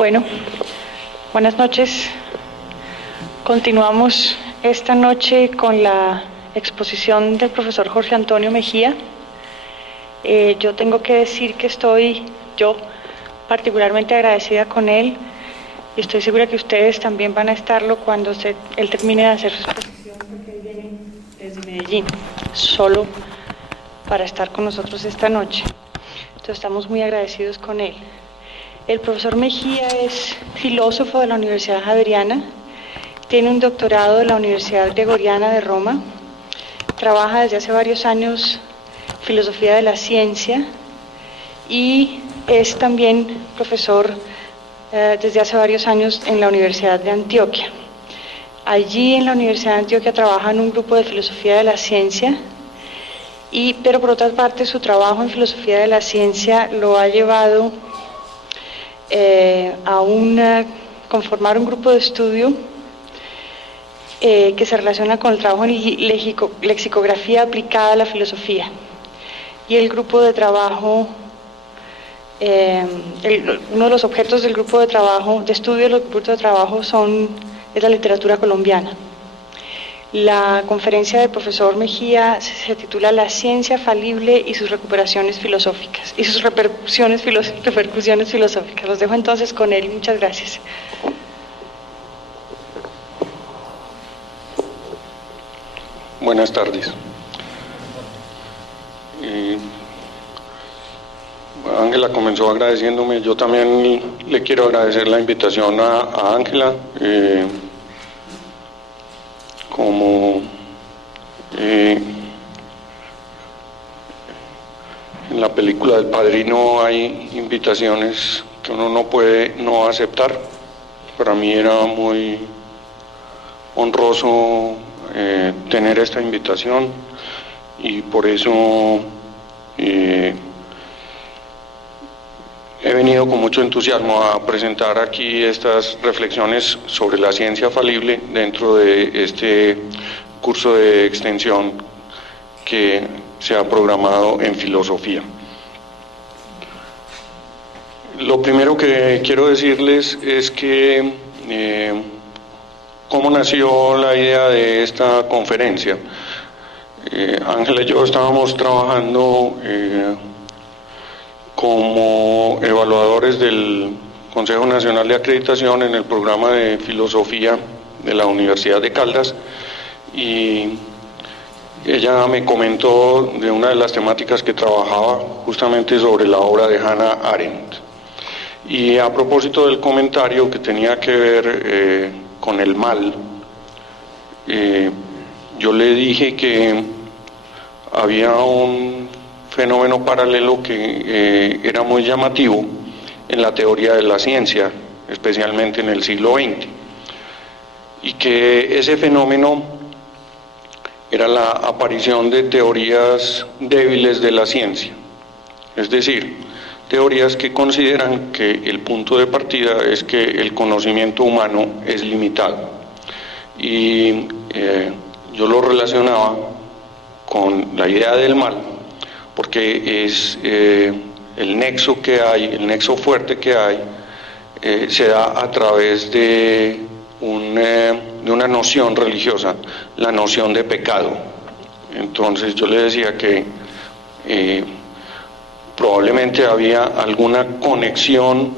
Bueno, buenas noches. Continuamos esta noche con la exposición del profesor Jorge Antonio Mejía. Yo tengo que decir que estoy particularmente agradecida con él y estoy segura que ustedes también van a estarlo cuando él termine de hacer su exposición, porque él viene desde Medellín solo para estar con nosotros esta noche. Entonces estamos muy agradecidos con él. El profesor Mejía es filósofo de la Universidad Javeriana, tiene un doctorado de la Universidad Gregoriana de Roma, trabaja desde hace varios años filosofía de la ciencia y es también profesor desde hace varios años en la Universidad de Antioquia. Allí en la Universidad de Antioquia trabaja en un grupo de filosofía de la ciencia, pero por otra parte su trabajo en filosofía de la ciencia lo ha llevado a conformar un grupo de estudio que se relaciona con el trabajo en lexicografía aplicada a la filosofía. Y el grupo de trabajo, uno de los objetos del grupo de trabajo, de estudio del grupo de trabajo es la literatura colombiana. La conferencia del profesor Mejía se titula La ciencia falible y sus recuperaciones filosóficas y sus repercusiones filosóficas. Los dejo entonces con él y muchas gracias. Buenas tardes. Ángela comenzó agradeciéndome, yo también le quiero agradecer la invitación a Ángela. Como en la película del Padrino hay invitaciones que uno no puede no aceptar. Para mí era muy honroso tener esta invitación y por eso he venido con mucho entusiasmo a presentar aquí estas reflexiones sobre la ciencia falible dentro de este curso de extensión que se ha programado en filosofía. Lo primero que quiero decirles es que cómo nació la idea de esta conferencia. Ángela y yo estábamos trabajando como evaluadores del Consejo Nacional de Acreditación en el programa de filosofía de la Universidad de Caldas, y ella me comentó de una de las temáticas que trabajaba justamente sobre la obra de Hannah Arendt. Y a propósito del comentario que tenía que ver con el mal, yo le dije que había un fenómeno paralelo que era muy llamativo en la teoría de la ciencia, especialmente en el siglo XX, y que ese fenómeno era la aparición de teorías débiles de la ciencia, es decir, teorías que consideran que el punto de partida es que el conocimiento humano es limitado. Y yo lo relacionaba con la idea del mal, porque es el nexo que hay, el nexo fuerte que hay, se da a través de una noción religiosa, la noción de pecado. Entonces yo le decía que probablemente había alguna conexión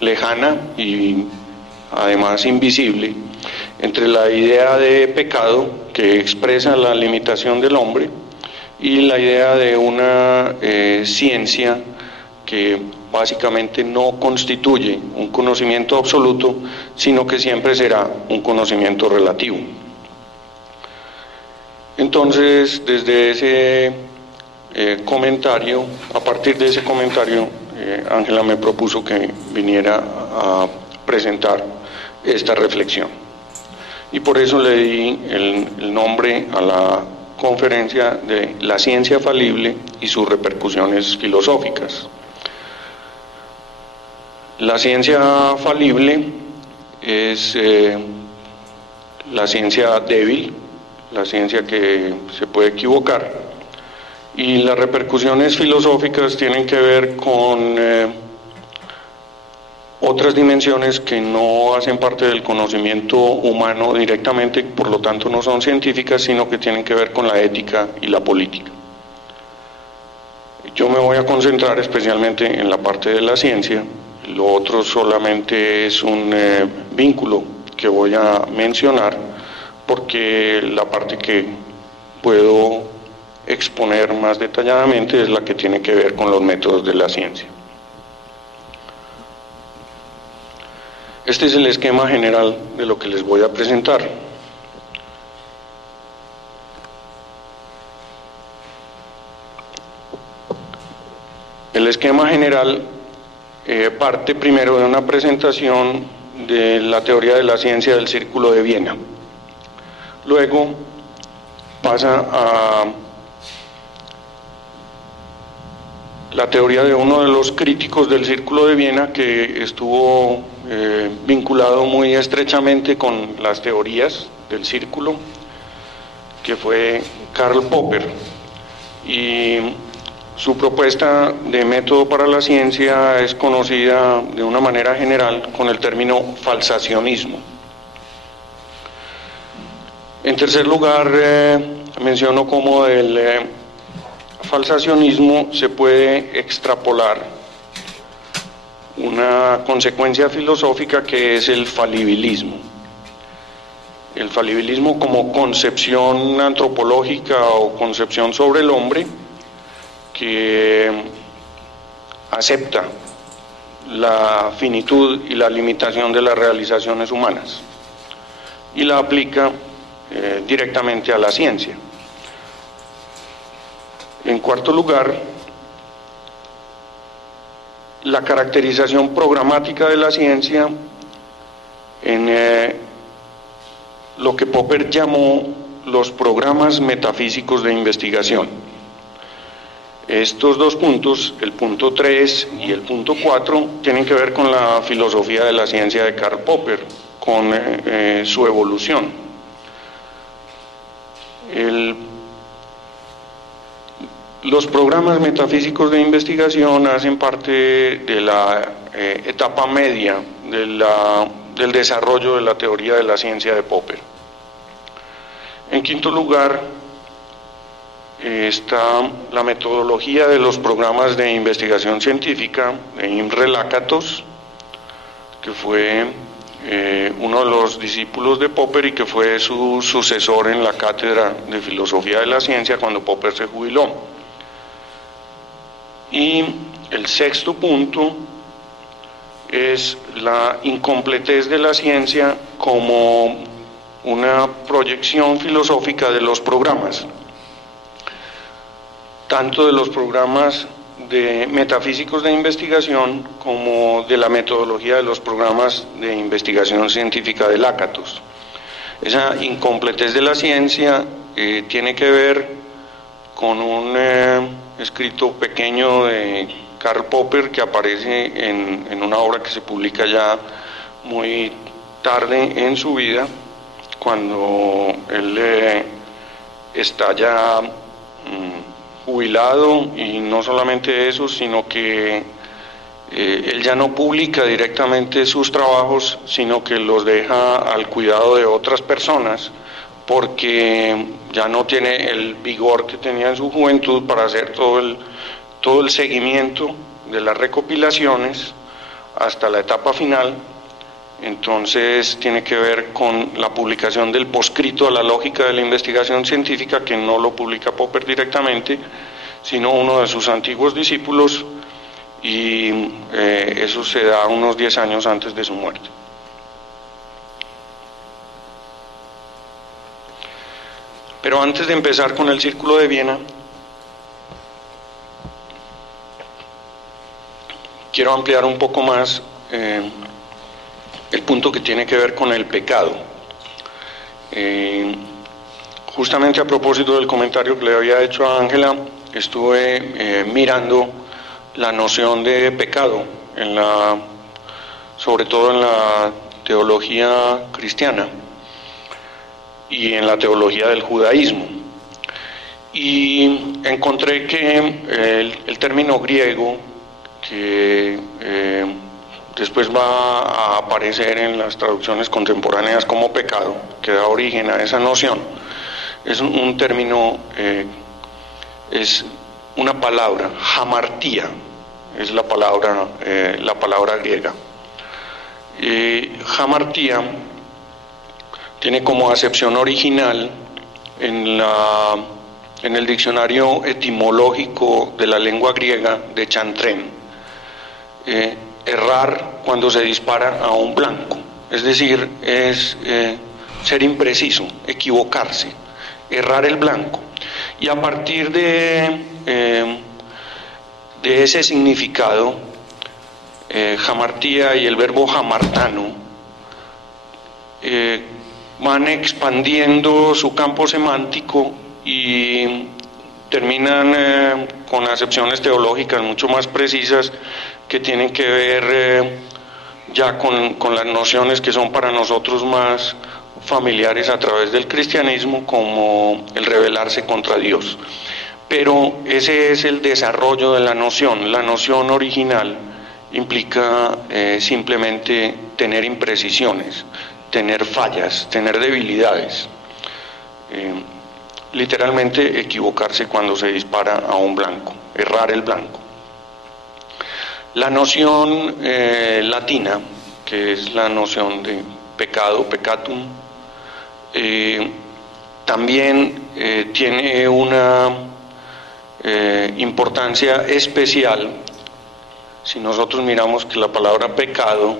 lejana y además invisible entre la idea de pecado que expresa la limitación del hombre y la idea de una ciencia que básicamente no constituye un conocimiento absoluto, sino que siempre será un conocimiento relativo. Entonces, desde ese comentario, a partir de ese comentario, Ángela me propuso que viniera a presentar esta reflexión. Y por eso le di el nombre a la conferencia de La ciencia falible y sus repercusiones filosóficas. La ciencia falible es la ciencia débil, la ciencia que se puede equivocar, y las repercusiones filosóficas tienen que ver con otras dimensiones que no hacen parte del conocimiento humano directamente, por lo tanto no son científicas, sino que tienen que ver con la ética y la política. Yo me voy a concentrar especialmente en la parte de la ciencia, lo otro solamente es un vínculo que voy a mencionar, porque la parte que puedo exponer más detalladamente es la que tiene que ver con los métodos de la ciencia. Este es el esquema general de lo que les voy a presentar. El esquema general parte primero de una presentación de la teoría de la ciencia del Círculo de Viena. Luego pasa a la teoría de uno de los críticos del Círculo de Viena que estuvo vinculado muy estrechamente con las teorías del Círculo, que fue Karl Popper, y su propuesta de método para la ciencia es conocida de una manera general con el término falsacionismo. En tercer lugar, menciono cómo del falsacionismo se puede extrapolar una consecuencia filosófica que es el falibilismo. El falibilismo como concepción antropológica o concepción sobre el hombre que acepta la finitud y la limitación de las realizaciones humanas y la aplica directamente a la ciencia. En cuarto lugar, la caracterización programática de la ciencia en lo que Popper llamó los programas metafísicos de investigación. Estos dos puntos, el punto 3 y el punto 4, tienen que ver con la filosofía de la ciencia de Karl Popper, con su evolución. Los programas metafísicos de investigación hacen parte de la etapa media del desarrollo de la teoría de la ciencia de Popper. En quinto lugar, está la metodología de los programas de investigación científica de Imre Lakatos, que fue uno de los discípulos de Popper y que fue su sucesor en la cátedra de filosofía de la ciencia cuando Popper se jubiló. Y el sexto punto es la incompletez de la ciencia como una proyección filosófica de los programas, tanto de los programas de metafísicos de investigación como de la metodología de los programas de investigación científica de Lakatos. Esa incompletez de la ciencia tiene que ver con un escrito pequeño de Karl Popper que aparece en una obra que se publica ya muy tarde en su vida, cuando él está ya jubilado, y no solamente eso, sino que él ya no publica directamente sus trabajos, sino que los deja al cuidado de otras personas, porque ya no tiene el vigor que tenía en su juventud para hacer todo el seguimiento de las recopilaciones hasta la etapa final. Entonces tiene que ver con la publicación del poscrito a la lógica de la investigación científica, que no lo publica Popper directamente, sino uno de sus antiguos discípulos, y eso se da unos 10 años antes de su muerte. Pero antes de empezar con el Círculo de Viena, quiero ampliar un poco más el punto que tiene que ver con el pecado. Justamente a propósito del comentario que le había hecho a Ángela, estuve mirando la noción de pecado, sobre todo en la teología cristiana y en la teología del judaísmo, y encontré que el término griego que después va a aparecer en las traducciones contemporáneas como pecado, que da origen a esa noción, es un término, es una palabra, hamartía, es la palabra griega. Hamartía tiene como acepción original en el diccionario etimológico de la lengua griega de Chantrén, errar cuando se dispara a un blanco, es decir, es ser impreciso, equivocarse, errar el blanco. Y a partir de ese significado, hamartía y el verbo hamartano van expandiendo su campo semántico y terminan con acepciones teológicas mucho más precisas que tienen que ver ya con las nociones que son para nosotros más familiares a través del cristianismo, como el rebelarse contra Dios. Pero ese es el desarrollo de la noción original implica simplemente tener imprecisiones, tener fallas, tener debilidades, literalmente equivocarse cuando se dispara a un blanco, errar el blanco. La noción latina, que es la noción de pecado, peccatum, también tiene una importancia especial. Si nosotros miramos que la palabra pecado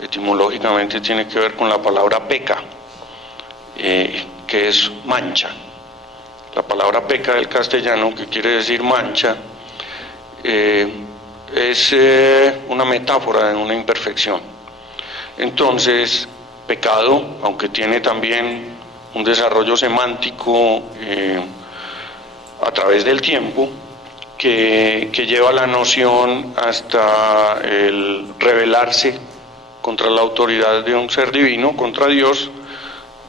etimológicamente tiene que ver con la palabra peca, que es mancha. La palabra peca del castellano, que quiere decir mancha, es una metáfora de una imperfección. Entonces, pecado, aunque tiene también un desarrollo semántico a través del tiempo, que lleva la noción hasta el rebelarse contra la autoridad de un ser divino, contra Dios,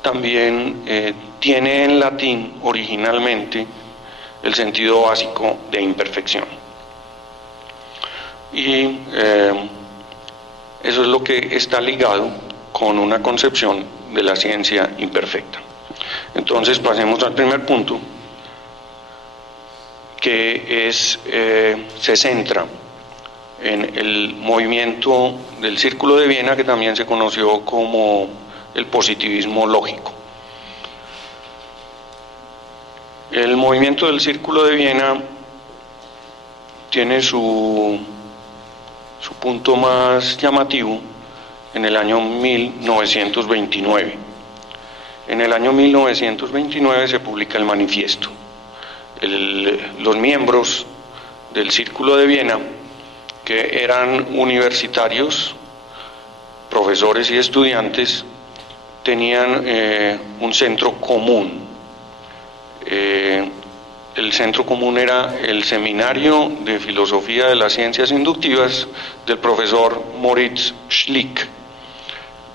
también tiene en latín originalmente el sentido básico de imperfección. Y eso es lo que está ligado con una concepción de la ciencia imperfecta. Entonces pasemos al primer punto, que se centra en el movimiento del Círculo de Viena, que también se conoció como el positivismo lógico. El movimiento del Círculo de Viena tiene su punto más llamativo en el año 1929. En el año 1929 se publica el manifiesto. Los miembros del Círculo de Viena, que eran universitarios, profesores y estudiantes, tenían un centro común. El centro común era el Seminario de Filosofía de las Ciencias Inductivas del profesor Moritz Schlick,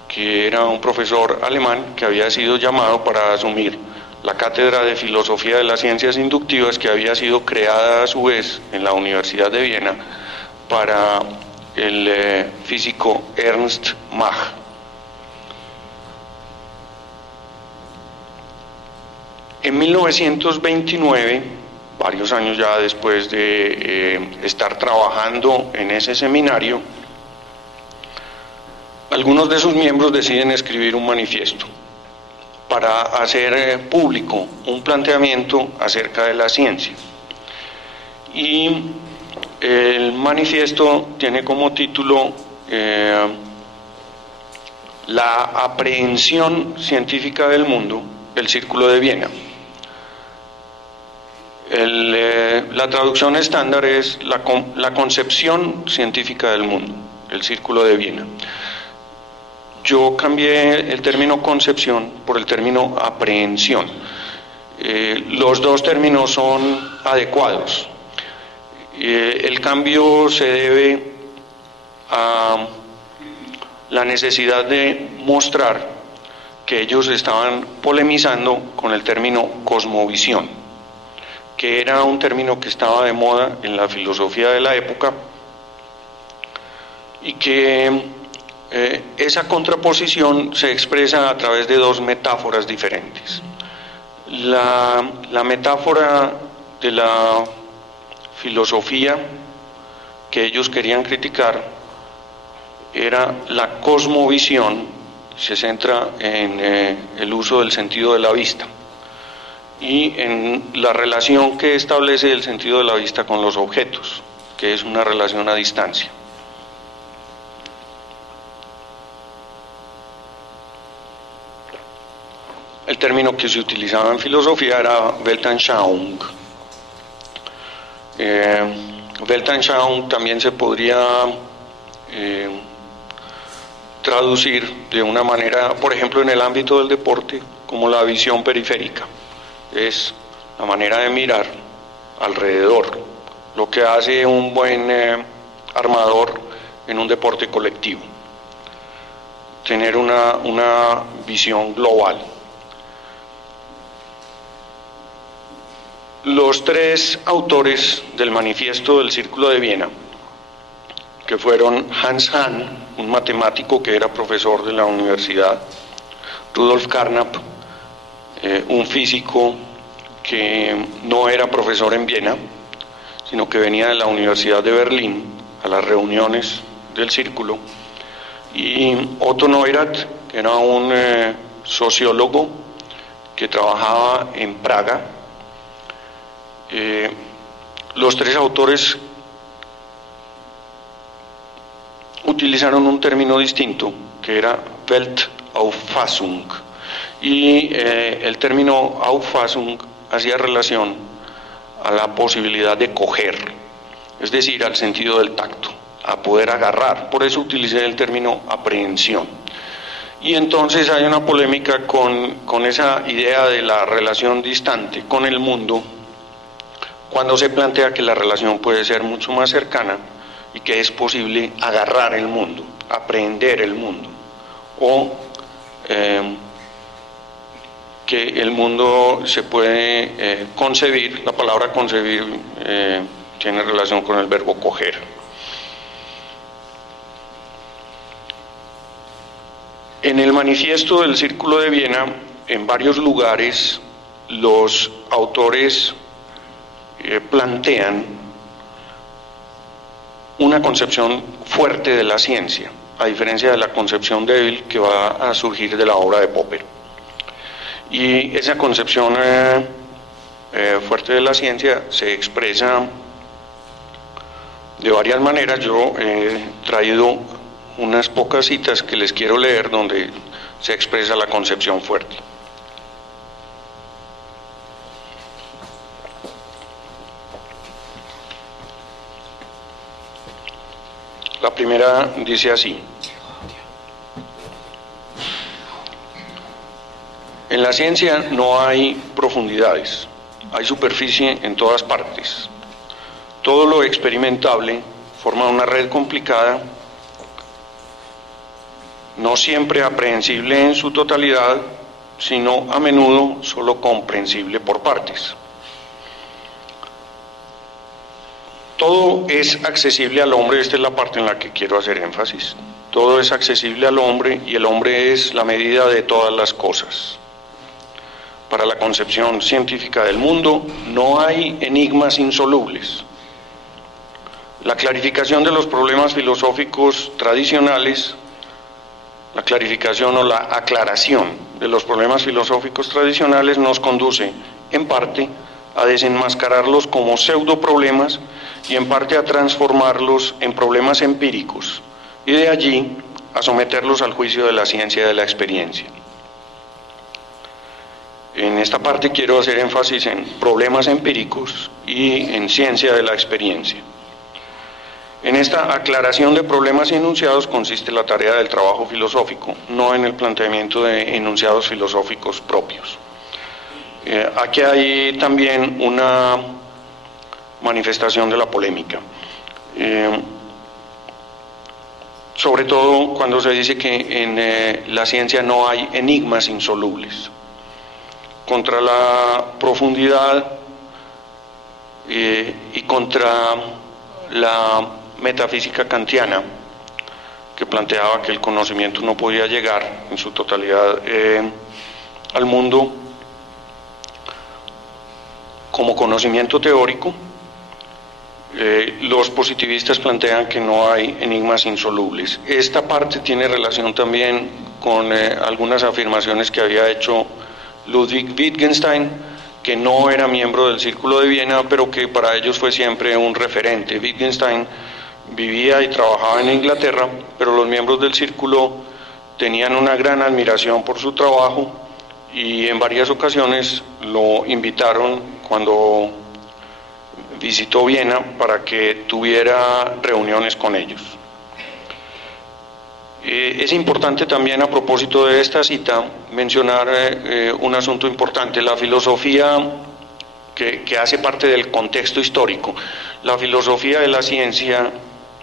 que era un profesor alemán que había sido llamado para asumir la cátedra de Filosofía de las Ciencias Inductivas, que había sido creada a su vez en la Universidad de Viena para el físico Ernst Mach. En 1929, varios años ya después de estar trabajando en ese seminario, algunos de sus miembros deciden escribir un manifiesto para hacer público un planteamiento acerca de la ciencia. Y el manifiesto tiene como título La aprehensión científica del mundo, del Círculo de Viena. La traducción estándar es la concepción científica del mundo, el Círculo de Viena. Yo cambié el término concepción por el término aprehensión. Los dos términos son adecuados. El cambio se debe a la necesidad de mostrar que ellos estaban polemizando con el término cosmovisión, que era un término que estaba de moda en la filosofía de la época. y que esa contraposición se expresa a través de dos metáforas diferentes. La metáfora de la filosofía que ellos querían criticar era la cosmovisión, se centra en el uso del sentido de la vista y en la relación que establece el sentido de la vista con los objetos, que es una relación a distancia. El término que se utilizaba en filosofía era Weltanschauung. Weltanschauung también se podría traducir de una manera, por ejemplo, en el ámbito del deporte, como la visión periférica. Es la manera de mirar alrededor, lo que hace un buen armador en un deporte colectivo, tener una visión global. Los tres autores del manifiesto del Círculo de Viena, que fueron Hans Hahn, un matemático que era profesor de la universidad, Rudolf Carnap, un físico que no era profesor en Viena, sino que venía de la Universidad de Berlín a las reuniones del Círculo, y Otto Neurath, que era un sociólogo que trabajaba en Praga. Los tres autores utilizaron un término distinto, que era Weltauffassung, y el término Auffassung hacía relación a la posibilidad de coger, es decir, al sentido del tacto, a poder agarrar. Por eso utilicé el término aprehensión. Y entonces hay una polémica con esa idea de la relación distante con el mundo, cuando se plantea que la relación puede ser mucho más cercana y que es posible agarrar el mundo, aprehender el mundo, o que el mundo se puede concebir. La palabra concebir tiene relación con el verbo coger. En el manifiesto del Círculo de Viena, en varios lugares, los autores plantean una concepción fuerte de la ciencia, a diferencia de la concepción débil que va a surgir de la obra de Popper. Y esa concepción fuerte de la ciencia se expresa de varias maneras. Yo he traído unas pocas citas que les quiero leer donde se expresa la concepción fuerte. La primera dice así: en la ciencia no hay profundidades, hay superficie en todas partes. Todo lo experimentable forma una red complicada, no siempre aprehensible en su totalidad, sino a menudo solo comprensible por partes. Todo es accesible al hombre. Esta es la parte en la que quiero hacer énfasis. Todo es accesible al hombre y el hombre es la medida de todas las cosas. Para la concepción científica del mundo no hay enigmas insolubles. La clarificación de los problemas filosóficos tradicionales, la clarificación o la aclaración de los problemas filosóficos tradicionales nos conduce, en parte, a desenmascararlos como pseudoproblemas y en parte a transformarlos en problemas empíricos y de allí a someterlos al juicio de la ciencia de la experiencia. En esta parte quiero hacer énfasis en problemas empíricos y en ciencia de la experiencia. En esta aclaración de problemas y enunciados consiste la tarea del trabajo filosófico, no en el planteamiento de enunciados filosóficos propios. Aquí hay también una manifestación de la polémica, sobre todo cuando se dice que en la ciencia no hay enigmas insolubles. Contra la profundidad y contra la metafísica kantiana que planteaba que el conocimiento no podía llegar en su totalidad al mundo como conocimiento teórico. Los positivistas plantean que no hay enigmas insolubles. Esta parte tiene relación también con algunas afirmaciones que había hecho Ludwig Wittgenstein, que no era miembro del Círculo de Viena, pero que para ellos fue siempre un referente. Wittgenstein vivía y trabajaba en Inglaterra, pero los miembros del Círculo tenían una gran admiración por su trabajo y en varias ocasiones lo invitaron cuando visitó Viena para que tuviera reuniones con ellos. Es importante también, a propósito de esta cita, mencionar un asunto importante: la filosofía que hace parte del contexto histórico. La filosofía de la ciencia,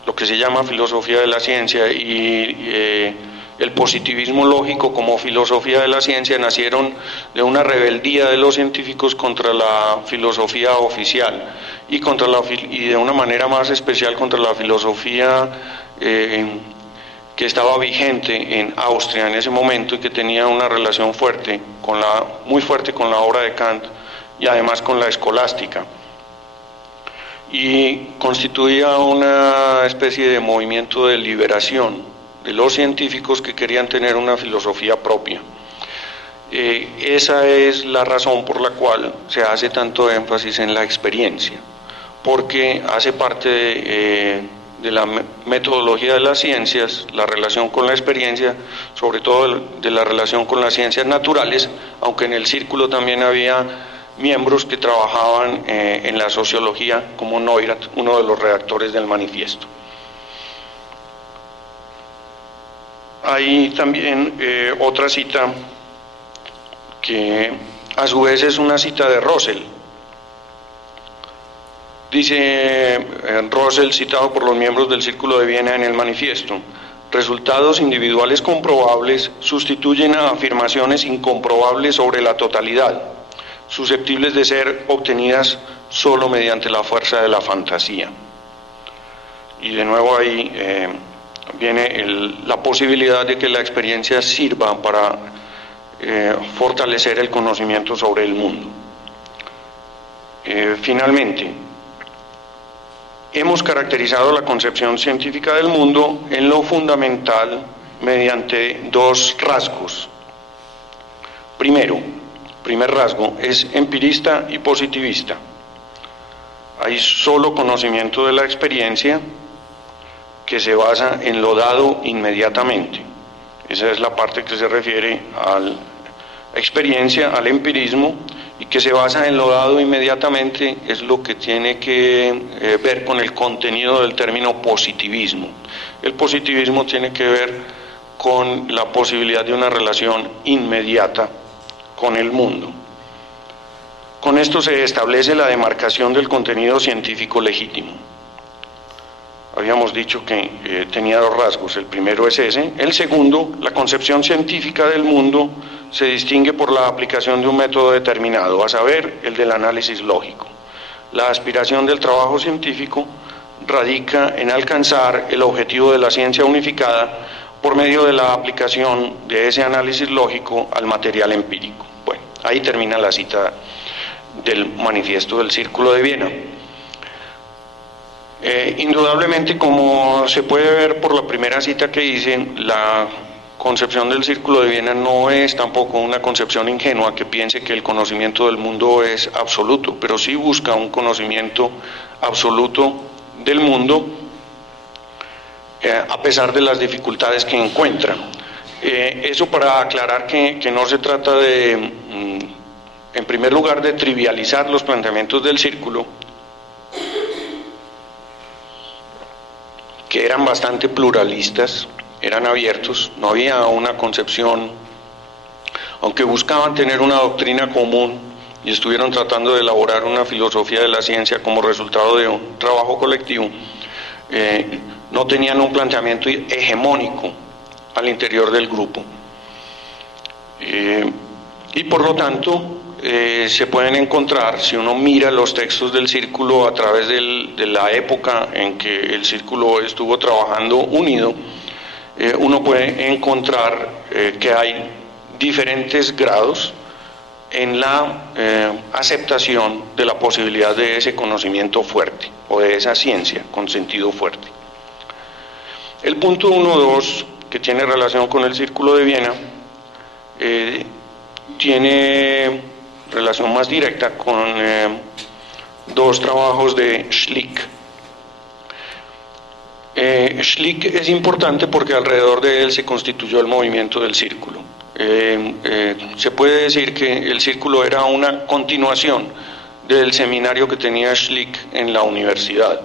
lo que se llama filosofía de la ciencia, y el positivismo lógico como filosofía de la ciencia nacieron de una rebeldía de los científicos contra la filosofía oficial y de una manera más especial contra la filosofía que estaba vigente en Austria en ese momento y que tenía una relación muy fuerte con la obra de Kant y además con la escolástica, y constituía una especie de movimiento de liberación de los científicos que querían tener una filosofía propia. Esa es la razón por la cual se hace tanto énfasis en la experiencia, porque hace parte de la metodología de las ciencias, la relación con la experiencia, sobre todo de la relación con las ciencias naturales, aunque en el Círculo también había miembros que trabajaban en la sociología, como Neurath, uno de los redactores del manifiesto. Hay también otra cita que a su vez es una cita de Russell. Dice Russell, citado por los miembros del Círculo de Viena en el manifiesto: resultados individuales comprobables sustituyen a afirmaciones incomprobables sobre la totalidad, susceptibles de ser obtenidas solo mediante la fuerza de la fantasía. Y de nuevo ahí viene la posibilidad de que la experiencia sirva para fortalecer el conocimiento sobre el mundo. Finalmente, hemos caracterizado la concepción científica del mundo en lo fundamental mediante dos rasgos. Primer rasgo es empirista y positivista. Hay solo conocimiento de la experiencia que se basa en lo dado inmediatamente. Esa es la parte que se refiere a la experiencia, al empirismo, y que se basa en lo dado inmediatamente es lo que tiene que ver con el contenido del término positivismo. El positivismo tiene que ver con la posibilidad de una relación inmediata con el mundo. Con esto se establece la demarcación del contenido científico legítimo. Habíamos dicho que tenía dos rasgos: el primero es ese. El segundo, la concepción científica del mundo se distingue por la aplicación de un método determinado, a saber, el del análisis lógico. La aspiración del trabajo científico radica en alcanzar el objetivo de la ciencia unificada por medio de la aplicación de ese análisis lógico al material empírico. Bueno, ahí termina la cita del manifiesto del Círculo de Viena. Indudablemente, como se puede ver por la primera cita que hice, la concepción del Círculo de Viena no es tampoco una concepción ingenua que piense que el conocimiento del mundo es absoluto, pero sí busca un conocimiento absoluto del mundo a pesar de las dificultades que encuentra. Eso para aclarar que no se trata de, en primer lugar, de trivializar los planteamientos del Círculo, que eran bastante pluralistas, eran abiertos, no había una concepción, aunque buscaban tener una doctrina común y estuvieron tratando de elaborar una filosofía de la ciencia como resultado de un trabajo colectivo, no tenían un planteamiento hegemónico al interior del grupo. Y por lo tanto se pueden encontrar, si uno mira los textos del Círculo a través de la época en que el Círculo estuvo trabajando unido, uno puede encontrar que hay diferentes grados en la aceptación de la posibilidad de ese conocimiento fuerte o de esa ciencia con sentido fuerte. El punto 1.2, que tiene relación con el Círculo de Viena, tiene relación más directa con dos trabajos de Schlick. Schlick es importante porque alrededor de él se constituyó el movimiento del Círculo. Se puede decir que el Círculo era una continuación del seminario que tenía Schlick en la universidad,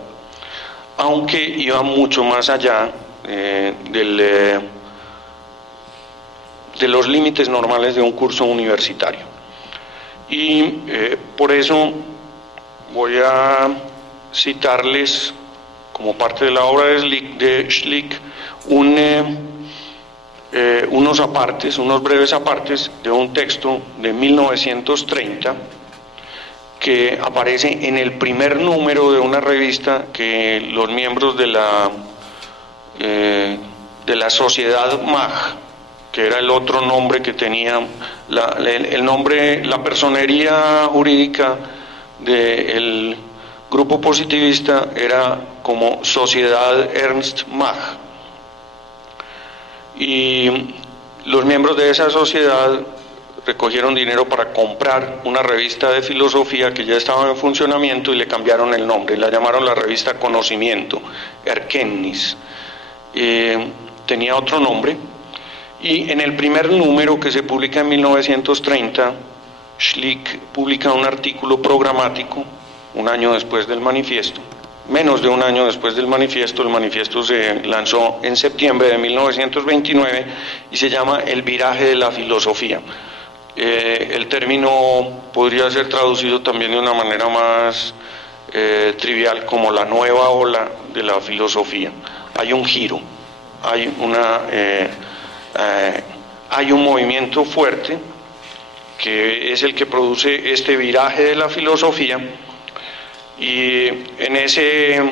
aunque iba mucho más allá de los límites normales de un curso universitario. Y por eso voy a citarles, como parte de la obra de Schlick, unos breves apartes de un texto de 1930 que aparece en el primer número de una revista que los miembros de la Sociedad Mach, que era el otro nombre que tenía, la personería jurídica del grupo positivista era como Sociedad Ernst Mach. Y los miembros de esa sociedad recogieron dinero para comprar una revista de filosofía que ya estaba en funcionamiento y le cambiaron el nombre, la llamaron la revista Conocimiento, Erkenntnis. Tenía otro nombre, y en el primer número, que se publica en 1930, Schlick publica un artículo programático un año después del manifiesto, menos de un año después del manifiesto. El manifiesto se lanzó en septiembre de 1929 y se llama El viraje de la filosofía. El término podría ser traducido también de una manera más trivial como la nueva ola de la filosofía. Hay un giro, hay un movimiento fuerte que es el que produce este viraje de la filosofía. Y en ese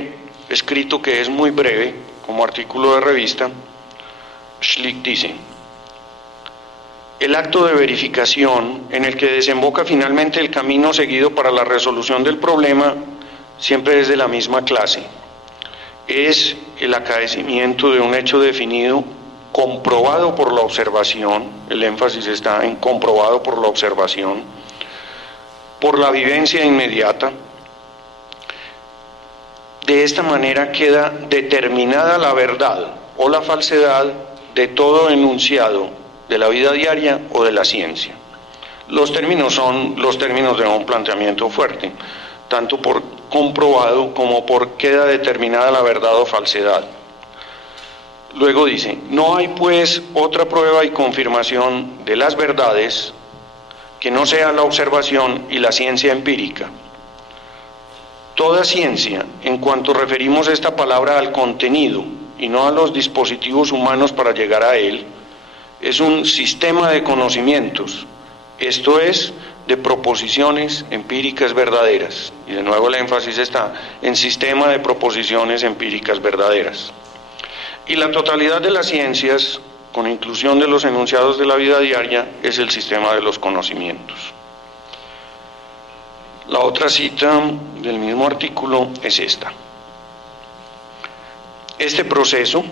escrito, que es muy breve, como artículo de revista, Schlick dice: el acto de verificación en el que desemboca finalmente el camino seguido para la resolución del problema siempre es de la misma clase. Es el acaecimiento de un hecho definido, comprobado por la observación, el énfasis está en comprobado por la observación, por la vivencia inmediata. De esta manera queda determinada la verdad o la falsedad de todo enunciado de la vida diaria o de la ciencia. Los términos son los términos de un planteamiento fuerte, tanto por comprobado como por queda determinada la verdad o falsedad. Luego dice: no hay pues otra prueba y confirmación de las verdades que no sea la observación y la ciencia empírica. Toda ciencia, en cuanto referimos esta palabra al contenido y no a los dispositivos humanos para llegar a él, es un sistema de conocimientos, esto es, de proposiciones empíricas verdaderas. Y de nuevo el énfasis está en sistema de proposiciones empíricas verdaderas. Y la totalidad de las ciencias, con inclusión de los enunciados de la vida diaria, es el sistema de los conocimientos. La otra cita del mismo artículo es esta: este proceso,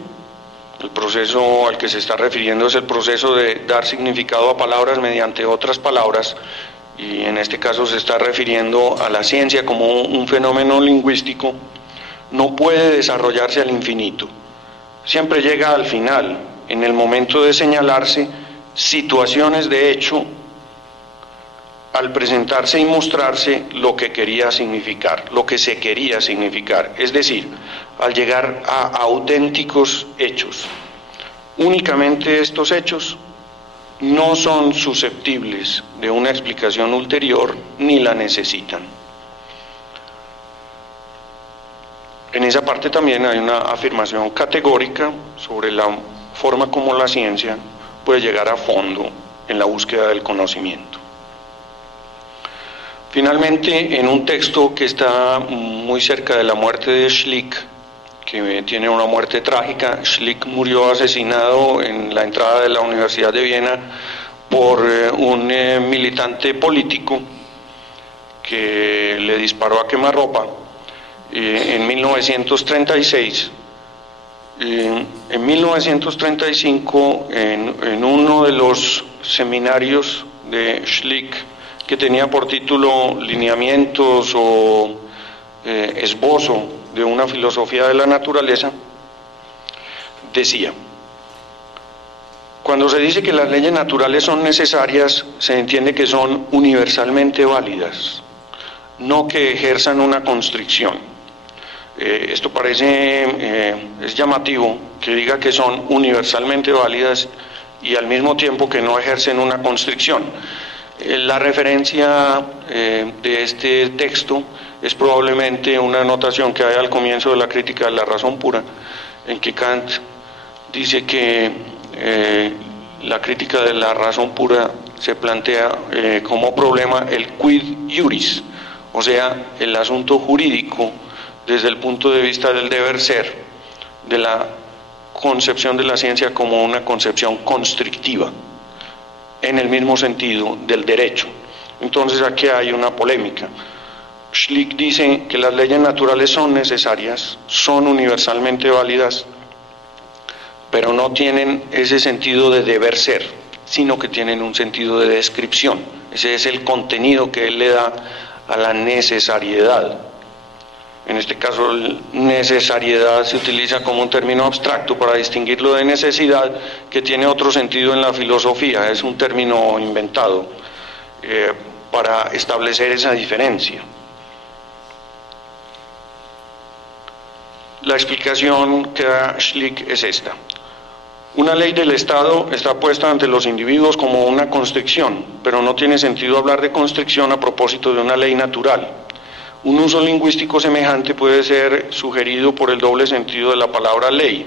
el proceso al que se está refiriendo es el proceso de dar significado a palabras mediante otras palabras, y en este caso se está refiriendo a la ciencia como un fenómeno lingüístico, no puede desarrollarse al infinito. Siempre llega al final, en el momento de señalarse situaciones de hecho, al presentarse y mostrarse lo que quería significar, lo que se quería significar, es decir, al llegar a auténticos hechos. Únicamente estos hechos no son susceptibles de una explicación ulterior ni la necesitan. En esa parte también hay una afirmación categórica sobre la forma como la ciencia puede llegar a fondo en la búsqueda del conocimiento. Finalmente, en un texto que está muy cerca de la muerte de Schlick, que tiene una muerte trágica. Schlick murió asesinado en la entrada de la Universidad de Viena por un militante político que le disparó a quemarropa en 1936. En 1935, en uno de los seminarios de Schlick, que tenía por título Lineamientos o Esbozo de una filosofía de la naturaleza, decía: cuando se dice que las leyes naturales son necesarias, se entiende que son universalmente válidas, no que ejerzan una constricción. Esto parece, es llamativo que diga que son universalmente válidas y al mismo tiempo que no ejercen una constricción. La referencia de este texto es probablemente una anotación que hay al comienzo de la crítica de la razón pura, en que Kant dice que la crítica de la razón pura se plantea como problema el quid iuris, o sea, el asunto jurídico desde el punto de vista del deber ser, de la concepción de la ciencia como una concepción constrictiva, en el mismo sentido del derecho. Entonces aquí hay una polémica. Schlick dice que las leyes naturales son necesarias, son universalmente válidas, pero no tienen ese sentido de deber ser, sino que tienen un sentido de descripción. Ese es el contenido que él le da a la necesariedad. En este caso, necesariedad se utiliza como un término abstracto para distinguirlo de necesidad, que tiene otro sentido en la filosofía, es un término inventado para establecer esa diferencia. La explicación que da Schlick es esta: una ley del Estado está puesta ante los individuos como una constricción, pero no tiene sentido hablar de constricción a propósito de una ley natural. Un uso lingüístico semejante puede ser sugerido por el doble sentido de la palabra ley,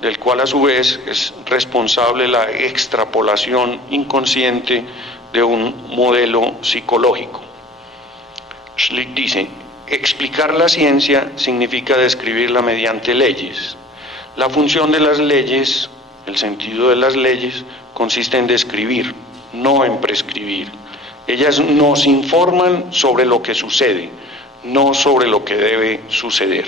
del cual a su vez es responsable la extrapolación inconsciente de un modelo psicológico. Schlick dice: explicar la ciencia significa describirla mediante leyes. La función de las leyes, el sentido de las leyes, consiste en describir, no en prescribir. Ellas nos informan sobre lo que sucede, no sobre lo que debe suceder.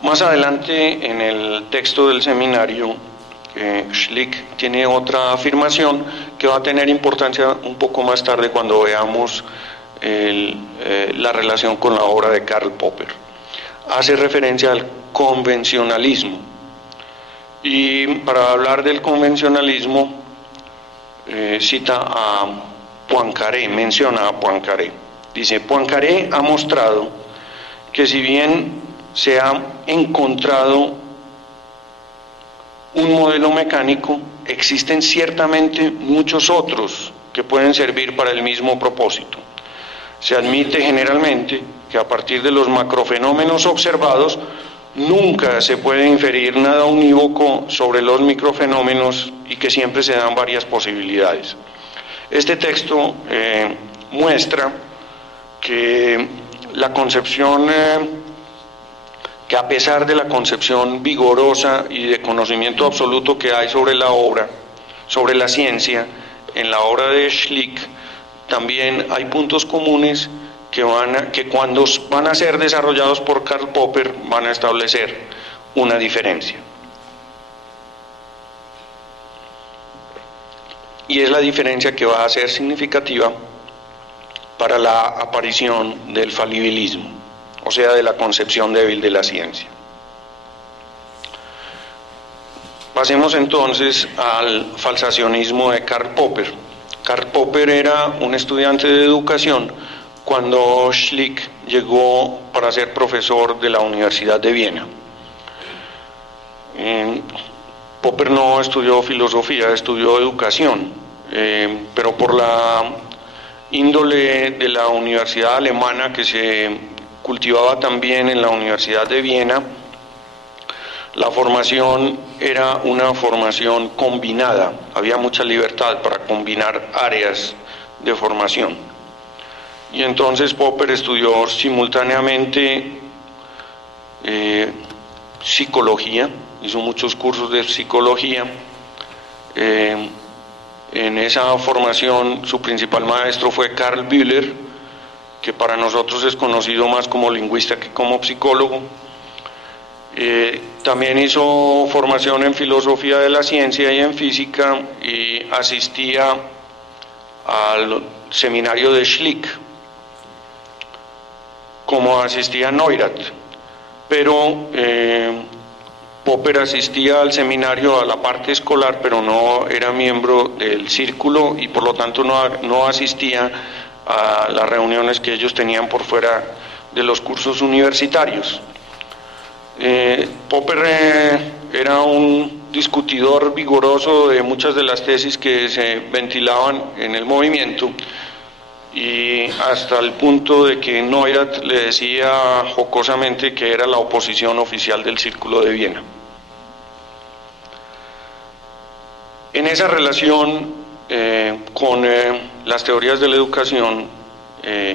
Más adelante, en el texto del seminario, Schlick tiene otra afirmación que va a tener importancia un poco más tarde cuando veamos la relación con la obra de Karl Popper. Hace referencia al convencionalismo. Y para hablar del convencionalismo, cita a Poincaré, menciona a Poincaré. Dice: Poincaré ha mostrado que si bien se ha encontrado un modelo mecánico, existen ciertamente muchos otros que pueden servir para el mismo propósito. Se admite generalmente que a partir de los macrofenómenos observados nunca se puede inferir nada unívoco sobre los microfenómenos y que siempre se dan varias posibilidades. Este texto muestra que la concepción, que a pesar de la concepción vigorosa y de conocimiento absoluto que hay sobre la obra, sobre la ciencia, en la obra de Schlick, también hay puntos comunes que cuando van a ser desarrollados por Karl Popper van a establecer una diferencia. Y es la diferencia que va a ser significativa para la aparición del falibilismo, o sea, de la concepción débil de la ciencia. Pasemos entonces al falsacionismo de Karl Popper. Karl Popper era un estudiante de educación cuando Schlick llegó para ser profesor de la Universidad de Viena. Popper no estudió filosofía, estudió educación, pero por la índole de la universidad alemana que se cultivaba también en la Universidad de Viena, la formación era una formación combinada, había mucha libertad para combinar áreas de formación. Y entonces Popper estudió simultáneamente psicología, hizo muchos cursos de psicología. En esa formación su principal maestro fue Carl Bühler, que para nosotros es conocido más como lingüista que como psicólogo. También hizo formación en filosofía de la ciencia y en física, y asistía al seminario de Schlick, como asistía Neurath, pero Popper asistía al seminario, a la parte escolar, pero no era miembro del círculo y por lo tanto no asistía a las reuniones que ellos tenían por fuera de los cursos universitarios. Popper era un discutidor vigoroso de muchas de las tesis que se ventilaban en el movimiento, y hasta el punto de que Neurath le decía jocosamente que era la oposición oficial del Círculo de Viena. En esa relación con las teorías de la educación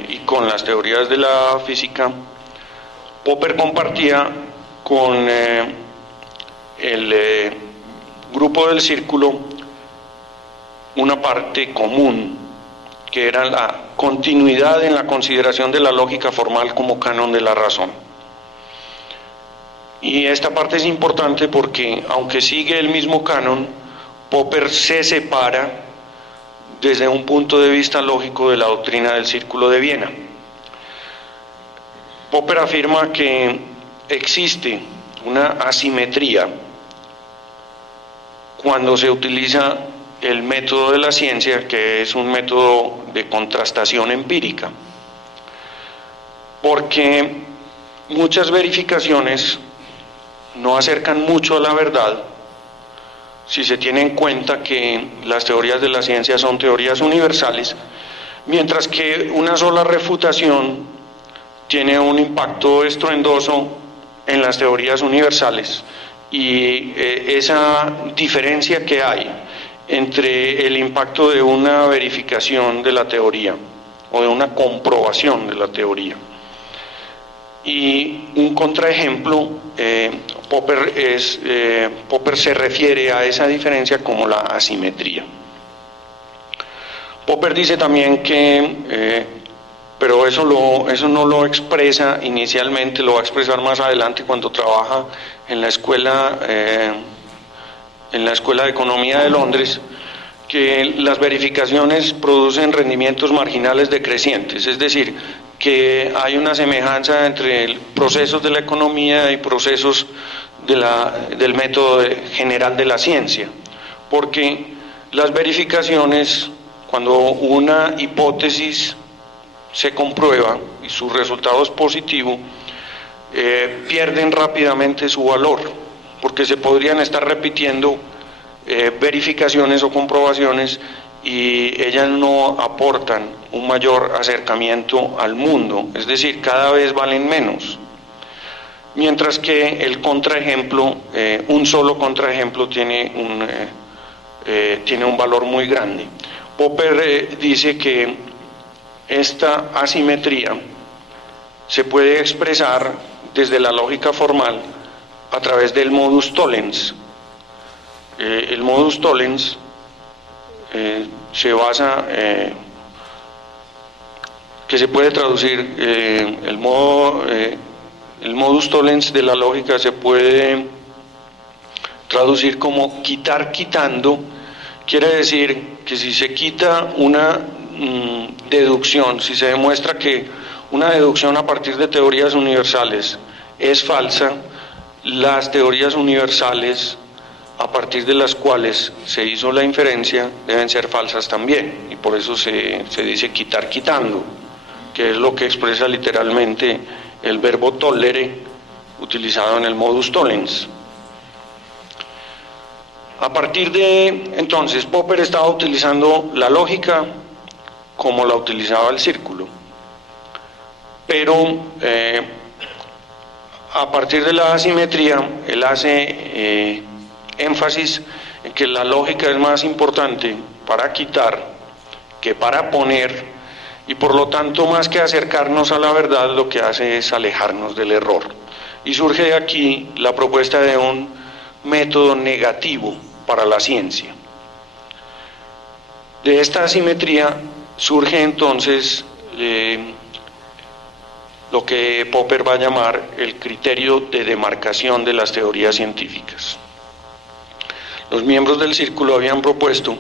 y con las teorías de la física, Popper compartía con el grupo del Círculo una parte común, que era la continuidad en la consideración de la lógica formal como canon de la razón. Y esta parte es importante porque, aunque sigue el mismo canon, Popper se separa desde un punto de vista lógico de la doctrina del Círculo de Viena. Popper afirma que existe una asimetría cuando se utiliza el método de la ciencia, que es un método de contrastación empírica, porque muchas verificaciones no acercan mucho a la verdad si se tiene en cuenta que las teorías de la ciencia son teorías universales, mientras que una sola refutación tiene un impacto estruendoso en las teorías universales, y esa diferencia que hay entre el impacto de una verificación de la teoría o de una comprobación de la teoría y un contraejemplo, Popper se refiere a esa diferencia como la asimetría. Popper dice también que, pero eso no lo expresa inicialmente, lo va a expresar más adelante cuando trabaja en la escuela de Economía de Londres, que las verificaciones producen rendimientos marginales decrecientes, es decir, que hay una semejanza entre procesos de la economía y procesos del método general de la ciencia, porque las verificaciones, cuando una hipótesis se comprueba y su resultado es positivo, pierden rápidamente su valor, porque se podrían estar repitiendo verificaciones o comprobaciones y ellas no aportan un mayor acercamiento al mundo, es decir, cada vez valen menos. Mientras que el contraejemplo, un solo contraejemplo tiene un valor muy grande. Popper dice que esta asimetría se puede expresar desde la lógica formal a través del modus tollens. El modus tollens se basa, que se puede traducir, el modus tollens de la lógica se puede traducir como quitar quitando. Quiere decir que si se quita una deducción, si se demuestra que una deducción a partir de teorías universales es falsa, las teorías universales a partir de las cuales se hizo la inferencia deben ser falsas también, y por eso se dice quitar quitando, que es lo que expresa literalmente el verbo tollere utilizado en el modus tollens. A partir de entonces, Popper estaba utilizando la lógica como la utilizaba el círculo, pero a partir de la asimetría, él hace énfasis en que la lógica es más importante para quitar que para poner, y por lo tanto, más que acercarnos a la verdad, lo que hace es alejarnos del error. Y surge de aquí la propuesta de un método negativo para la ciencia. De esta asimetría surge entonces lo que Popper va a llamar el criterio de demarcación de las teorías científicas. Los miembros del círculo habían propuesto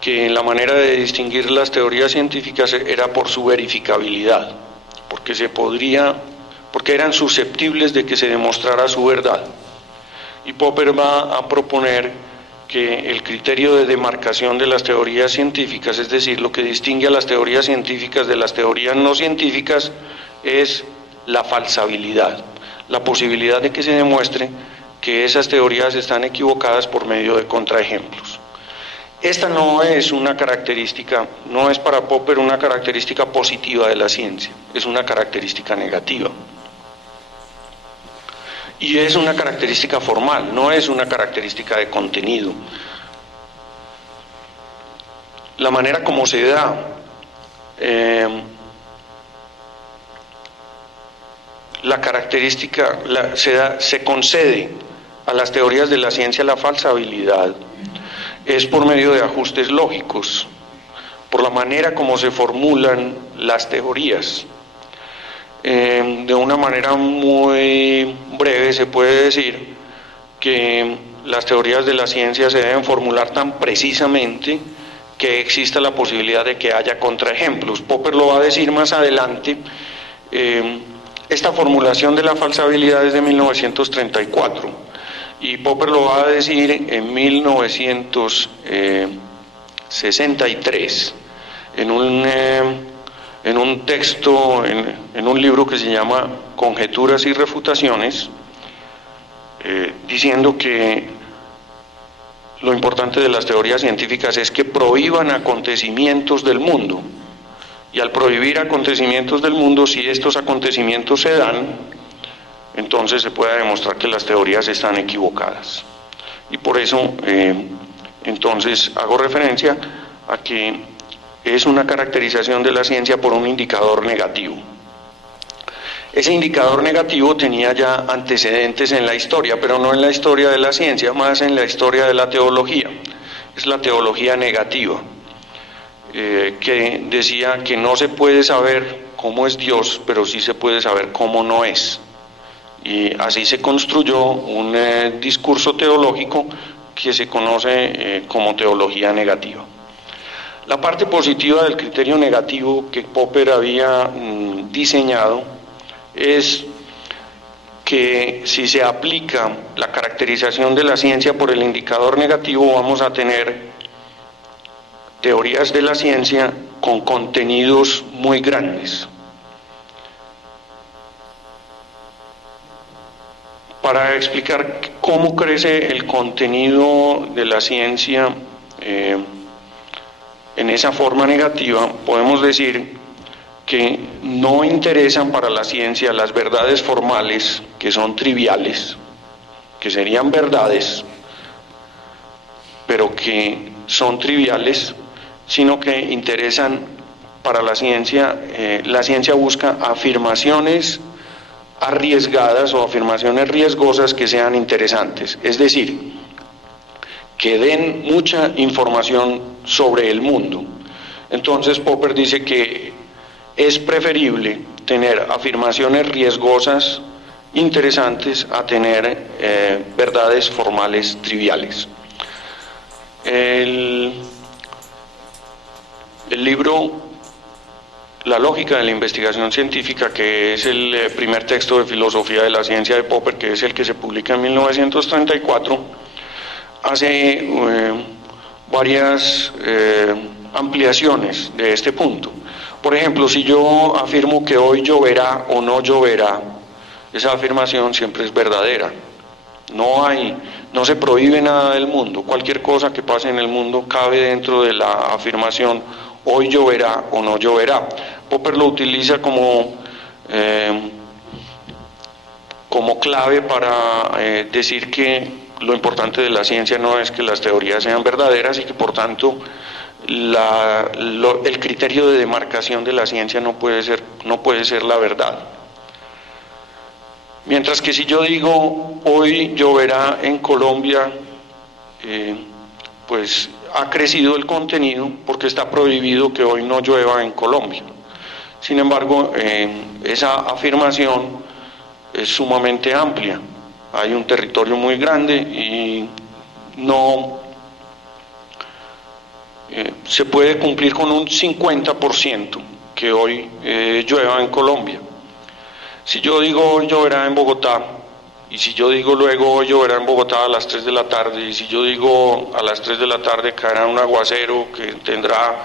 que la manera de distinguir las teorías científicas era por su verificabilidad, porque eran susceptibles de que se demostrara su verdad. Y Popper va a proponer que el criterio de demarcación de las teorías científicas, es decir, lo que distingue a las teorías científicas de las teorías no científicas, es la falsabilidad, la posibilidad de que se demuestre que esas teorías están equivocadas por medio de contraejemplos. Esta no es una característica, no es para Popper una característica positiva de la ciencia, es una característica negativa. Y es una característica formal, no es una característica de contenido. La manera como se da la característica, se concede a las teorías de la ciencia la falsabilidad, es por medio de ajustes lógicos, por la manera como se formulan las teorías. De una manera muy breve se puede decir que las teorías de la ciencia se deben formular tan precisamente que exista la posibilidad de que haya contraejemplos. Popper lo va a decir más adelante. Esta formulación de la falsabilidad es de 1934 y Popper lo va a decir en 1963 en un texto, en un libro que se llama Conjeturas y Refutaciones, diciendo que lo importante de las teorías científicas es que prohíban acontecimientos del mundo. Y al prohibir acontecimientos del mundo, si estos acontecimientos se dan, entonces se puede demostrar que las teorías están equivocadas. Y por eso, entonces, hago referencia a que es una caracterización de la ciencia por un indicador negativo. Ese indicador negativo tenía ya antecedentes en la historia, pero no en la historia de la ciencia, más en la historia de la teología. Es la teología negativa. Que decía que no se puede saber cómo es Dios, pero sí se puede saber cómo no es. Y así se construyó un discurso teológico que se conoce como teología negativa. La parte positiva del criterio negativo que Popper había diseñado es que si se aplica la caracterización de la ciencia por el indicador negativo, vamos a tener teorías de la ciencia con contenidos muy grandes. Para explicar cómo crece el contenido de la ciencia en esa forma negativa, podemos decir que no interesan para la ciencia las verdades formales, que son triviales, que serían verdades, pero que son triviales, sino que interesan para la ciencia busca afirmaciones arriesgadas o afirmaciones riesgosas que sean interesantes, es decir, que den mucha información sobre el mundo. Entonces Popper dice que es preferible tener afirmaciones riesgosas interesantes a tener verdades formales triviales. El libro La lógica de la investigación científica, que es el primer texto de filosofía de la ciencia de Popper, que es el que se publica en 1934, hace varias ampliaciones de este punto. Por ejemplo, si yo afirmo que hoy lloverá o no lloverá, esa afirmación siempre es verdadera. No se prohíbe nada del mundo. Cualquier cosa que pase en el mundo cabe dentro de la afirmación hoy lloverá o no lloverá. Popper lo utiliza como clave para decir que lo importante de la ciencia no es que las teorías sean verdaderas y que por tanto el criterio de demarcación de la ciencia no puede ser la verdad. Mientras que si yo digo hoy lloverá en Colombia, pues ha crecido el contenido porque está prohibido que hoy no llueva en Colombia. Sin embargo, esa afirmación es sumamente amplia. Hay un territorio muy grande y no se puede cumplir con un 50% que hoy llueva en Colombia. Si yo digo hoy lloverá en Bogotá, y si yo digo luego hoy lloverá en Bogotá a las 3 de la tarde, y si yo digo a las 3 de la tarde caerá un aguacero que tendrá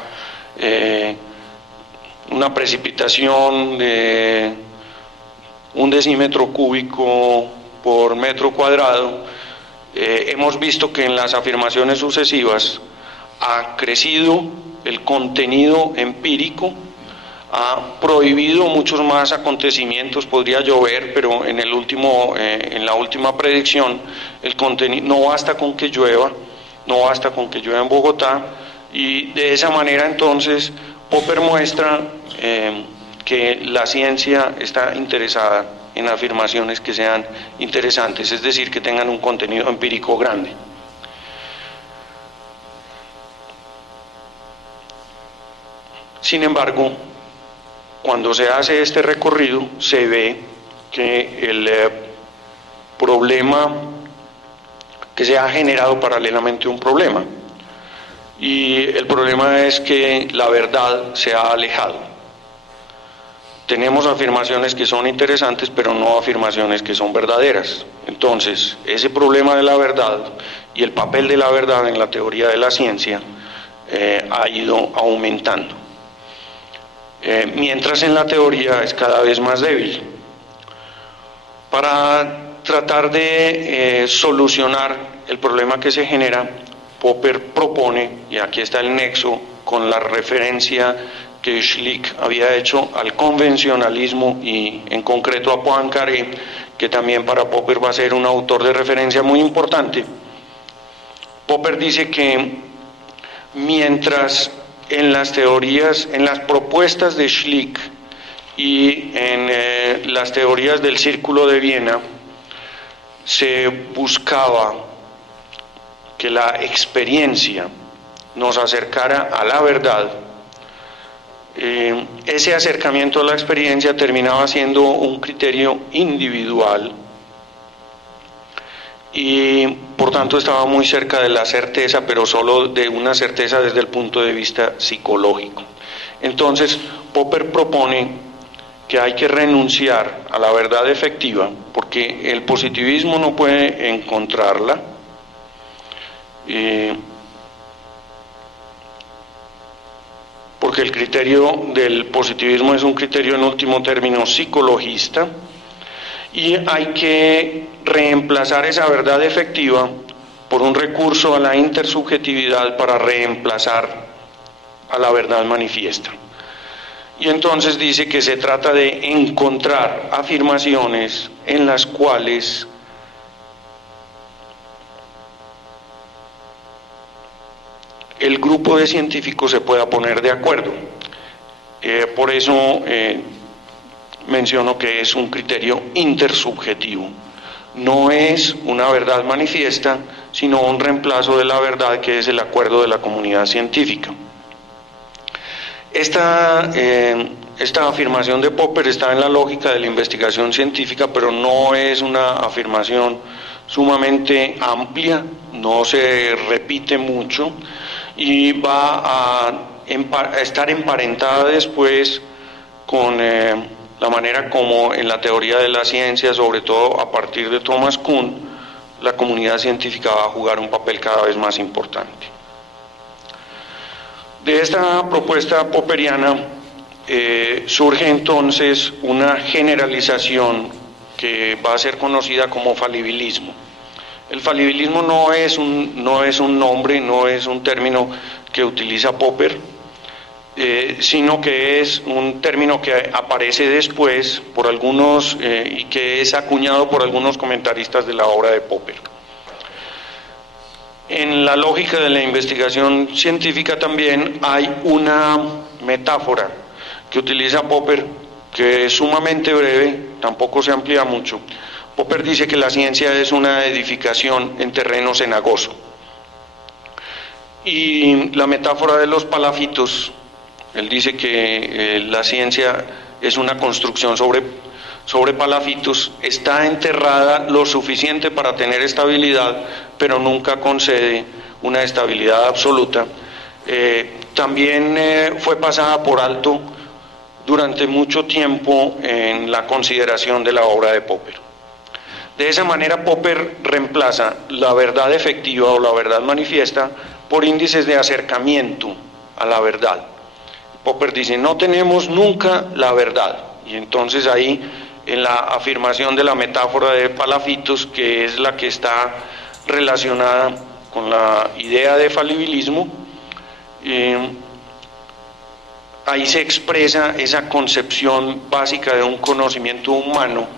una precipitación de 1 decímetro cúbico por metro cuadrado, hemos visto que en las afirmaciones sucesivas ha crecido el contenido empírico, ha prohibido muchos más acontecimientos, podría llover, pero en la última predicción el contenido no basta con que llueva, no basta con que llueva en Bogotá, y de esa manera entonces Popper muestra que la ciencia está interesada en afirmaciones que sean interesantes, es decir, que tengan un contenido empírico grande. Sin embargo, cuando se hace este recorrido, se ve que el problema, que se ha generado paralelamente un problema, y el problema es que la verdad se ha alejado. Tenemos afirmaciones que son interesantes, pero no afirmaciones que son verdaderas. Entonces, ese problema de la verdad y el papel de la verdad en la teoría de la ciencia ha ido aumentando. Mientras en la teoría es cada vez más débil. Para tratar de solucionar el problema que se genera, Popper propone, y aquí está el nexo con la referencia que Schlick había hecho al convencionalismo y en concreto a Poincaré, que también para Popper va a ser un autor de referencia muy importante. Popper dice que mientras en las teorías, en las propuestas de Schlick y en las teorías del Círculo de Viena se buscaba que la experiencia nos acercara a la verdad, ese acercamiento a la experiencia terminaba siendo un criterio individual y por tanto estaba muy cerca de la certeza, pero solo de una certeza desde el punto de vista psicológico. Entonces, Popper propone que hay que renunciar a la verdad efectiva, porque el positivismo no puede encontrarla, porque el criterio del positivismo es un criterio en último término psicologista, y hay que reemplazar esa verdad efectiva por un recurso a la intersubjetividad para reemplazar a la verdad manifiesta. Y entonces dice que se trata de encontrar afirmaciones en las cuales el grupo de científicos se pueda poner de acuerdo. Por eso menciono que es un criterio intersubjetivo. No es una verdad manifiesta, sino un reemplazo de la verdad que es el acuerdo de la comunidad científica. Esta afirmación de Popper está en la lógica de la investigación científica, pero no es una afirmación sumamente amplia, no se repite mucho y va a estar emparentada después con la manera como en la teoría de la ciencia, sobre todo a partir de Thomas Kuhn, la comunidad científica va a jugar un papel cada vez más importante. De esta propuesta popperiana surge entonces una generalización que va a ser conocida como falibilismo. El falibilismo no es un nombre, no es un término que utiliza Popper, sino que es un término que aparece después por algunos y que es acuñado por algunos comentaristas de la obra de Popper. En la lógica de la investigación científica también hay una metáfora que utiliza Popper, que es sumamente breve, tampoco se amplía mucho, Popper dice que la ciencia es una edificación en terreno cenagoso. Y la metáfora de los palafitos, él dice que la ciencia es una construcción sobre palafitos, está enterrada lo suficiente para tener estabilidad, pero nunca concede una estabilidad absoluta. También fue pasada por alto durante mucho tiempo en la consideración de la obra de Popper. De esa manera Popper reemplaza la verdad efectiva o la verdad manifiesta por índices de acercamiento a la verdad. Popper dice, no tenemos nunca la verdad, y entonces ahí en la afirmación de la metáfora de palafitos, que es la que está relacionada con la idea de falibilismo, ahí se expresa esa concepción básica de un conocimiento humano.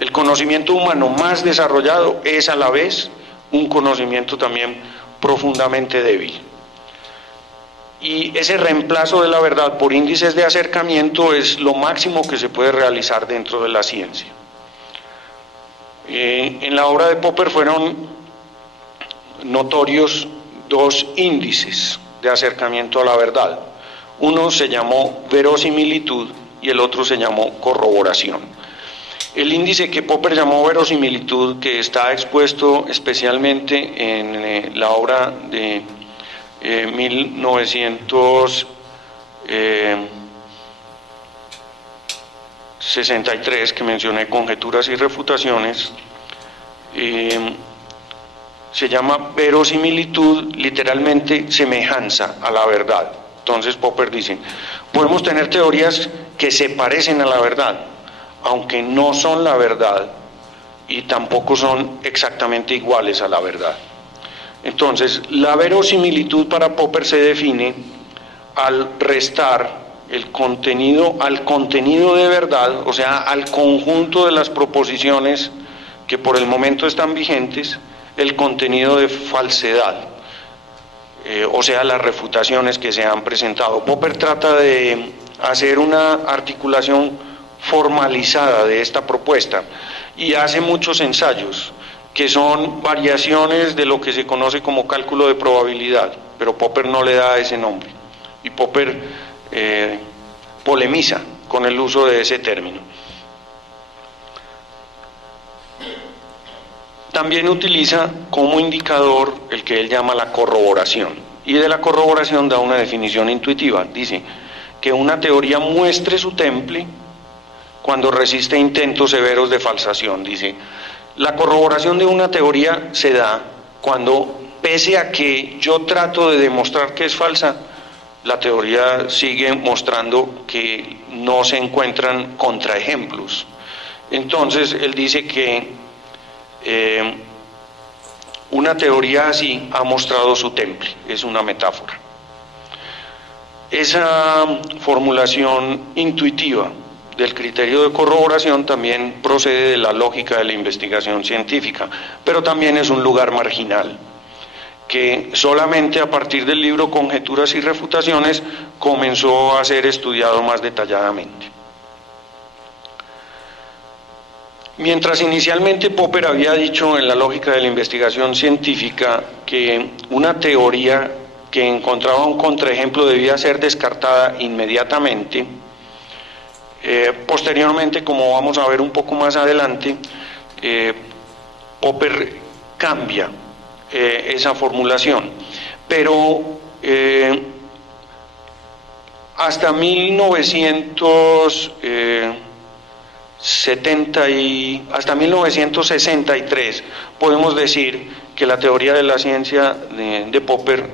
El conocimiento humano más desarrollado es a la vez un conocimiento también profundamente débil. Y ese reemplazo de la verdad por índices de acercamiento es lo máximo que se puede realizar dentro de la ciencia. En la obra de Popper fueron notorios dos índices de acercamiento a la verdad. Uno se llamó verosimilitud y el otro se llamó corroboración. El índice que Popper llamó verosimilitud, que está expuesto especialmente en la obra de 1963, que mencioné, Conjeturas y Refutaciones, se llama verosimilitud, literalmente semejanza a la verdad. Entonces Popper dice, podemos tener teorías que se parecen a la verdad, aunque no son la verdad y tampoco son exactamente iguales a la verdad. Entonces, la verosimilitud para Popper se define al restar el contenido al contenido de verdad, o sea, al conjunto de las proposiciones que por el momento están vigentes, el contenido de falsedad, o sea, las refutaciones que se han presentado. Popper trata de hacer una articulación formalizada de esta propuesta y hace muchos ensayos que son variaciones de lo que se conoce como cálculo de probabilidad, pero Popper no le da ese nombre, y Popper polemiza con el uso de ese término. También utiliza como indicador el que él llama la corroboración, y de la corroboración da una definición intuitiva. Dice que una teoría muestre su temple cuando resiste intentos severos de falsación. Dice, la corroboración de una teoría se da cuando, pese a que yo trato de demostrar que es falsa, la teoría sigue mostrando que no se encuentran contraejemplos. Entonces, él dice que una teoría así ha mostrado su temple, es una metáfora. Esa formulación intuitiva del criterio de corroboración también procede de la lógica de la investigación científica, pero también es un lugar marginal, que solamente a partir del libro Conjeturas y Refutaciones comenzó a ser estudiado más detalladamente. Mientras inicialmente Popper había dicho en la lógica de la investigación científica que una teoría que encontraba un contraejemplo debía ser descartada inmediatamente, posteriormente, como vamos a ver un poco más adelante, Popper cambia esa formulación, pero hasta 1963 podemos decir que la teoría de la ciencia de Popper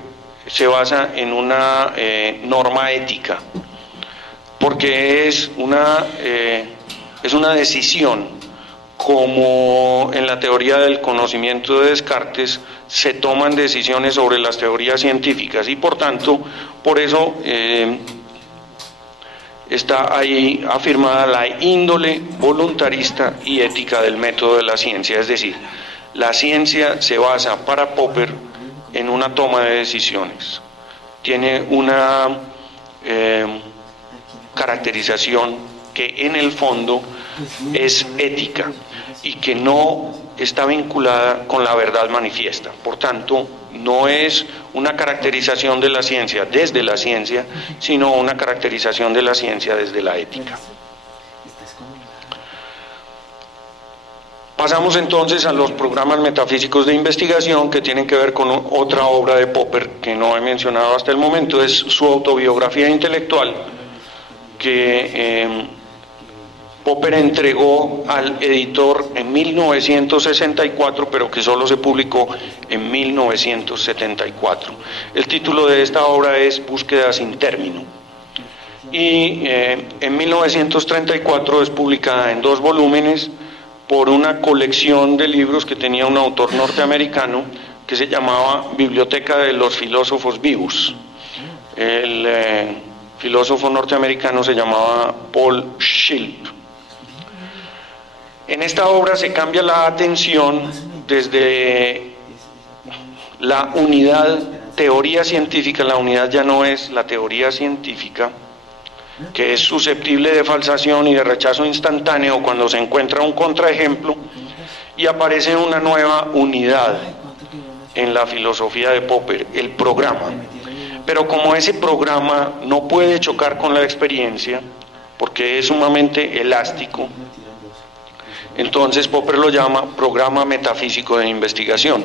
se basa en una norma ética, porque es una decisión, como en la teoría del conocimiento de Descartes se toman decisiones sobre las teorías científicas, y por tanto, por eso está ahí afirmada la índole voluntarista y ética del método de la ciencia. Es decir, la ciencia se basa para Popper en una toma de decisiones, tiene una caracterización que en el fondo es ética y que no está vinculada con la verdad manifiesta. Por tanto, no es una caracterización de la ciencia desde la ciencia, sino una caracterización de la ciencia desde la ética. Pasamos entonces a los programas metafísicos de investigación, que tienen que ver con otra obra de Popper que no he mencionado hasta el momento, es su autobiografía intelectual, que Popper entregó al editor en 1964, pero que solo se publicó en 1974. El título de esta obra es Búsqueda sin término. Y en 1934 es publicada en 2 volúmenes por una colección de libros que tenía un autor norteamericano que se llamaba Biblioteca de los Filósofos Vivos. El filósofo norteamericano se llamaba Paul Schilp. En esta obra se cambia la atención desde la unidad teoría científica. La unidad ya no es la teoría científica, que es susceptible de falsación y de rechazo instantáneo cuando se encuentra un contraejemplo, y aparece una nueva unidad en la filosofía de Popper, el programa. Pero como ese programa no puede chocar con la experiencia, porque es sumamente elástico, entonces Popper lo llama programa metafísico de investigación.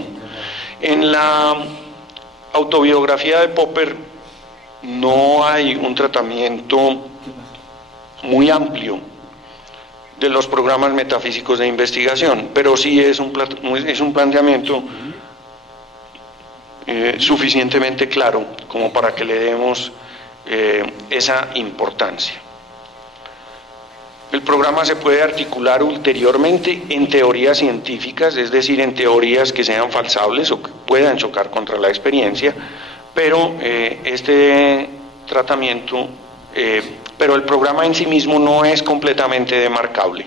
En la autobiografía de Popper no hay un tratamiento muy amplio de los programas metafísicos de investigación, pero sí es un planteamiento suficientemente claro como para que le demos esa importancia. El programa se puede articular ulteriormente en teorías científicas, es decir, en teorías que sean falsables o que puedan chocar contra la experiencia, pero este tratamiento, pero el programa en sí mismo no es completamente demarcable.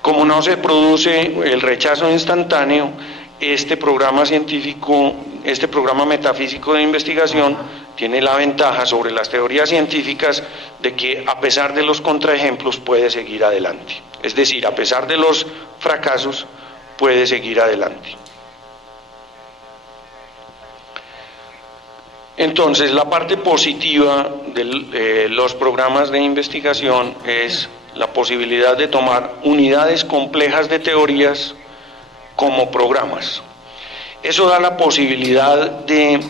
Como no se produce el rechazo instantáneo, este programa científico, este programa metafísico de investigación tiene la ventaja sobre las teorías científicas de que a pesar de los contraejemplos puede seguir adelante. Es decir, a pesar de los fracasos puede seguir adelante. Entonces, la parte positiva de los programas de investigación es la posibilidad de tomar unidades complejas de teorías como programas. Eso da la posibilidad de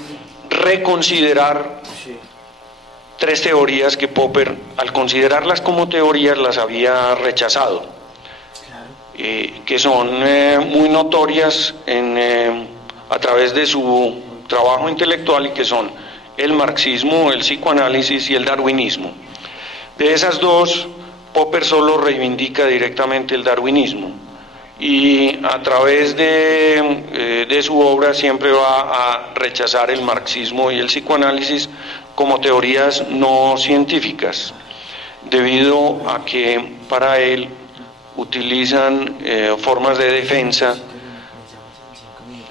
reconsiderar 3 teorías que Popper, al considerarlas como teorías, las había rechazado, que son muy notorias a través de su trabajo intelectual, y que son el marxismo, el psicoanálisis y el darwinismo. De esas 2, Popper solo reivindica directamente el darwinismo, y a través de su obra siempre va a rechazar el marxismo y el psicoanálisis como teorías no científicas, debido a que para él utilizan formas de defensa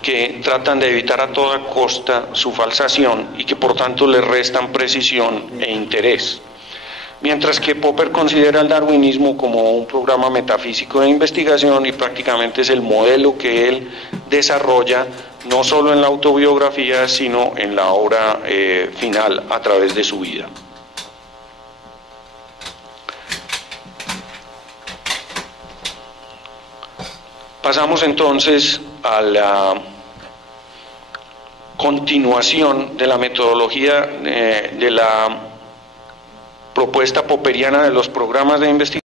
que tratan de evitar a toda costa su falsación y que por tanto le restan precisión e interés. Mientras que Popper considera el darwinismo como un programa metafísico de investigación, y prácticamente es el modelo que él desarrolla no solo en la autobiografía, sino en la obra final a través de su vida. Pasamos entonces a la continuación de la metodología de la propuesta popperiana de los programas de investigación.